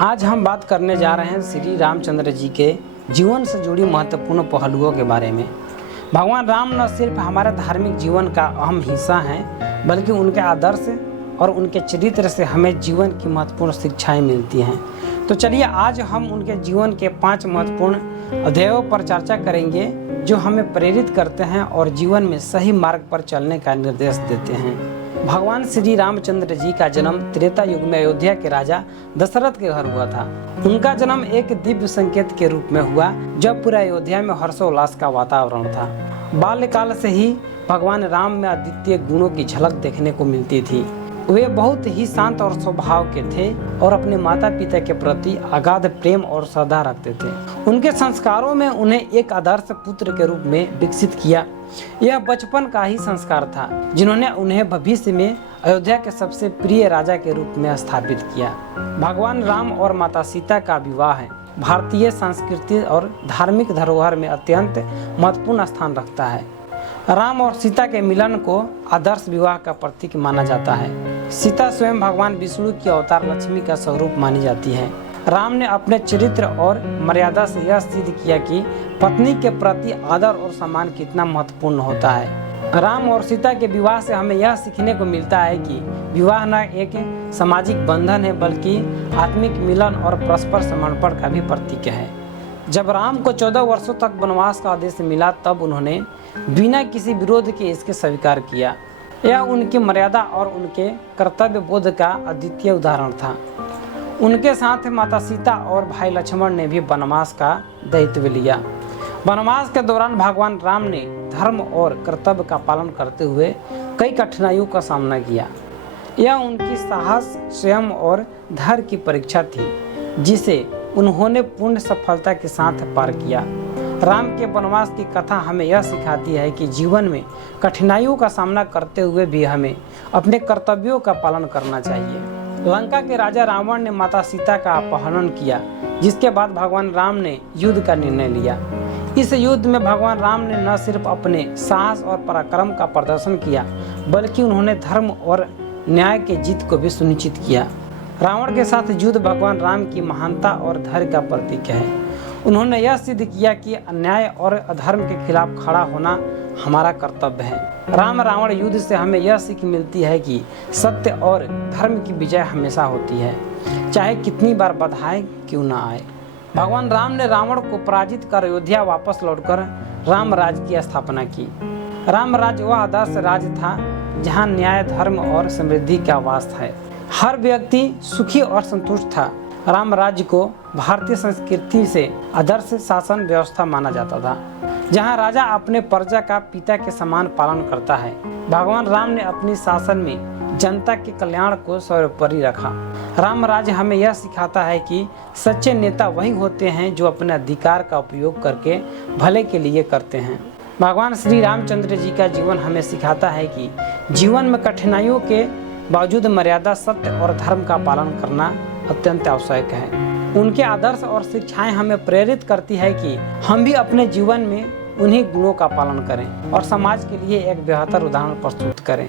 आज हम बात करने जा रहे हैं श्री रामचंद्र जी के जीवन से जुड़ी महत्वपूर्ण पहलुओं के बारे में। भगवान राम न सिर्फ हमारे धार्मिक जीवन का अहम हिस्सा हैं, बल्कि उनके आदर्श और उनके चरित्र से हमें जीवन की महत्वपूर्ण शिक्षाएं मिलती हैं। तो चलिए आज हम उनके जीवन के 5 महत्वपूर्ण अध्यायों पर चर्चा करेंगे जो हमें प्रेरित करते हैं और जीवन में सही मार्ग पर चलने का निर्देश देते हैं। भगवान श्री रामचंद्र जी का जन्म त्रेता युग में अयोध्या के राजा दशरथ के घर हुआ था। उनका जन्म एक दिव्य संकेत के रूप में हुआ जब पूरा अयोध्या में हर्षोल्लास का वातावरण था। बाल्यकाल से ही भगवान राम में अद्वितीय गुणों की झलक देखने को मिलती थी। वे बहुत ही शांत और स्वभाव के थे और अपने माता पिता के प्रति अगाध प्रेम और श्रद्धा रखते थे। उनके संस्कारों में उन्हें एक आदर्श पुत्र के रूप में विकसित किया। यह बचपन का ही संस्कार था जिन्होंने उन्हें भविष्य में अयोध्या के सबसे प्रिय राजा के रूप में स्थापित किया। भगवान राम और माता सीता का विवाह भारतीय संस्कृति और धार्मिक धरोहर में अत्यंत महत्वपूर्ण स्थान रखता है। राम और सीता के मिलन को आदर्श विवाह का प्रतीक माना जाता है। सीता स्वयं भगवान विष्णु की अवतार लक्ष्मी का स्वरूप मानी जाती है। राम ने अपने चरित्र और मर्यादा से यह सिद्ध किया कि पत्नी के प्रति आदर और सम्मान कितना महत्वपूर्ण होता है। राम और सीता के विवाह से हमें यह सीखने को मिलता है कि विवाह न एक सामाजिक बंधन है बल्कि आत्मिक मिलन और परस्पर समर्पण का भी प्रतीक है। जब राम को 14 वर्षों तक वनवास का आदेश मिला तब उन्होंने बिना किसी विरोध के इसके स्वीकार किया। यह उनकी मर्यादा और उनके कर्तव्य बोध का अद्वितीय उदाहरण था। उनके साथ माता सीता और भाई लक्ष्मण ने भी वनवास का दायित्व लिया। वनवास के दौरान भगवान राम ने धर्म और कर्तव्य का पालन करते हुए कई कठिनाइयों का सामना किया। यह उनकी साहस, स्वयं और धैर्य की परीक्षा थी जिसे उन्होंने पूर्ण सफलता के साथ पार किया। राम के वनवास की कथा हमें यह सिखाती है कि जीवन में कठिनाइयों का सामना करते हुए भी हमें अपने कर्तव्यों का पालन करना चाहिए। लंका के राजा रावण ने माता सीता का अपहरण किया, जिसके बाद भगवान राम ने युद्ध का निर्णय लिया। इस युद्ध में भगवान राम ने न सिर्फ अपने साहस और पराक्रम का प्रदर्शन किया, बल्कि उन्होंने धर्म और न्याय के जीत को भी सुनिश्चित किया। रावण के साथ युद्ध भगवान राम की महानता और धैर्य का प्रतीक है। उन्होंने यह सिद्ध किया कि अन्याय और अधर्म के खिलाफ खड़ा होना हमारा कर्तव्य है। राम रावण युद्ध से हमें यह सीख मिलती है कि सत्य और धर्म की विजय हमेशा होती है, चाहे कितनी बार बाधाएं क्यों न आए। भगवान राम ने रावण को पराजित कर अयोध्या वापस लौटकर राम राज्य की स्थापना की। राम राज्य वह आदर्श राज्य था जहाँ न्याय, धर्म और समृद्धि का वास है। हर व्यक्ति सुखी और संतुष्ट था। राम राज्य को भारतीय संस्कृति से आदर्श शासन व्यवस्था माना जाता था, जहां राजा अपने प्रजा का पिता के समान पालन करता है। भगवान राम ने अपनी शासन में जनता के कल्याण को सर्वोपरि रखा। राम राज्य हमें यह सिखाता है कि सच्चे नेता वही होते हैं जो अपने अधिकार का उपयोग करके भले के लिए करते हैं। भगवान श्री रामचंद्र जी का जीवन हमें सिखाता है कि जीवन में कठिनाइयों के बावजूद मर्यादा, सत्य और धर्म का पालन करना अत्यंत आवश्यक है। उनके आदर्श और शिक्षाएं हमें प्रेरित करती है कि हम भी अपने जीवन में उन्हीं गुणों का पालन करें और समाज के लिए एक बेहतर उदाहरण प्रस्तुत करें।